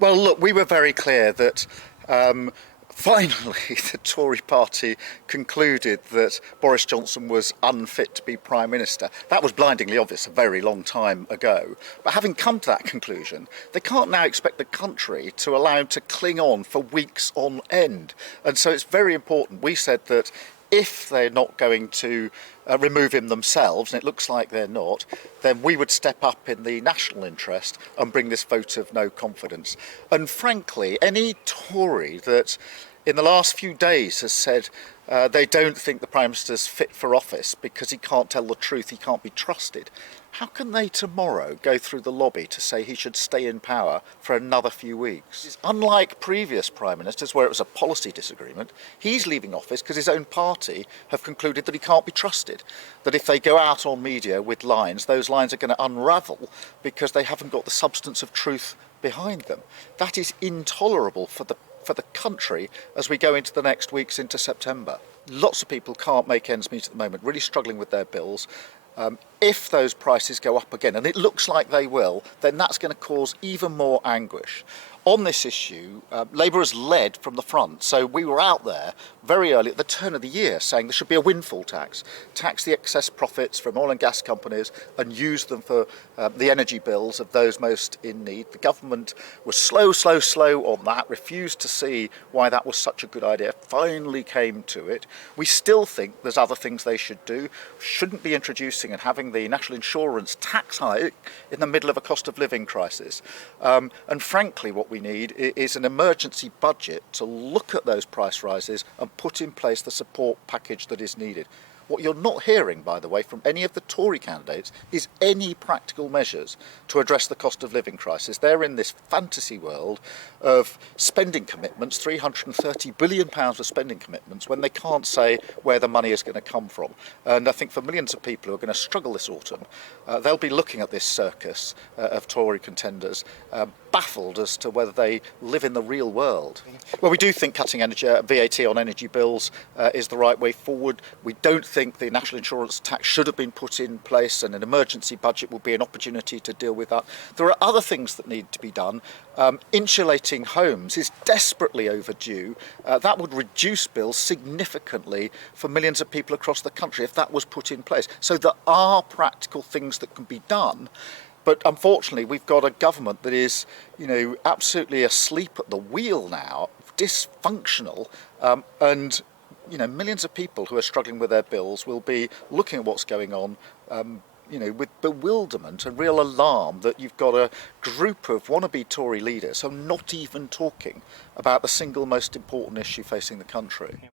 Well, look, we were very clear that finally the Tory party concluded that Boris Johnson was unfit to be Prime Minister. That was blindingly obvious a very long time ago. But having come to that conclusion, they can't now expect the country to allow him to cling on for weeks on end. And so it's very important. We said that if they're not going to remove him themselves, and it looks like they're not, then we would step up in the national interest and bring this vote of no confidence. And frankly, any Tory that in the last few days has said they don't think the Prime Minister's fit for office because he can't tell the truth, he can't be trusted, how can they tomorrow go through the lobby to say he should stay in power for another few weeks? It's unlike previous Prime Ministers where it was a policy disagreement, he's leaving office because his own party have concluded that he can't be trusted. That if they go out on media with lines, those lines are going to unravel because they haven't got the substance of truth behind them. That is intolerable for the country as we go into the next weeks into September. Lots of people can't make ends meet at the moment, really struggling with their bills. If those prices go up again, and it looks like they will, then that's going to cause even more anguish. On this issue, Labour has led from the front, so we were out there very early at the turn of the year saying there should be a windfall tax the excess profits from oil and gas companies and use them for the energy bills of those most in need. The government was slow on that, refused to see why that was such a good idea, finally came to it. We still think there's other things they should do, shouldn't be introducing and having the national insurance tax hike in the middle of a cost of living crisis. And frankly, what we need is an emergency budget to look at those price rises and put in place the support package that is needed. What you're not hearing, by the way, from any of the Tory candidates is any practical measures to address the cost of living crisis. They're in this fantasy world of spending commitments, £330 billion of spending commitments, when they can't say where the money is going to come from. And I think for millions of people who are going to struggle this autumn, they'll be looking at this circus of Tory contenders, baffled as to whether they live in the real world. Well, we do think cutting VAT on energy bills is the right way forward. We don't think the national insurance tax should have been put in place, and an emergency budget will be an opportunity to deal with that. There are other things that need to be done. Insulating homes is desperately overdue. That would reduce bills significantly for millions of people across the country if that was put in place. So there are practical things that can be done. But unfortunately, we've got a government that is, absolutely asleep at the wheel now, dysfunctional, and millions of people who are struggling with their bills will be looking at what's going on, with bewilderment and real alarm that you've got a group of wannabe Tory leaders who are not even talking about the single most important issue facing the country.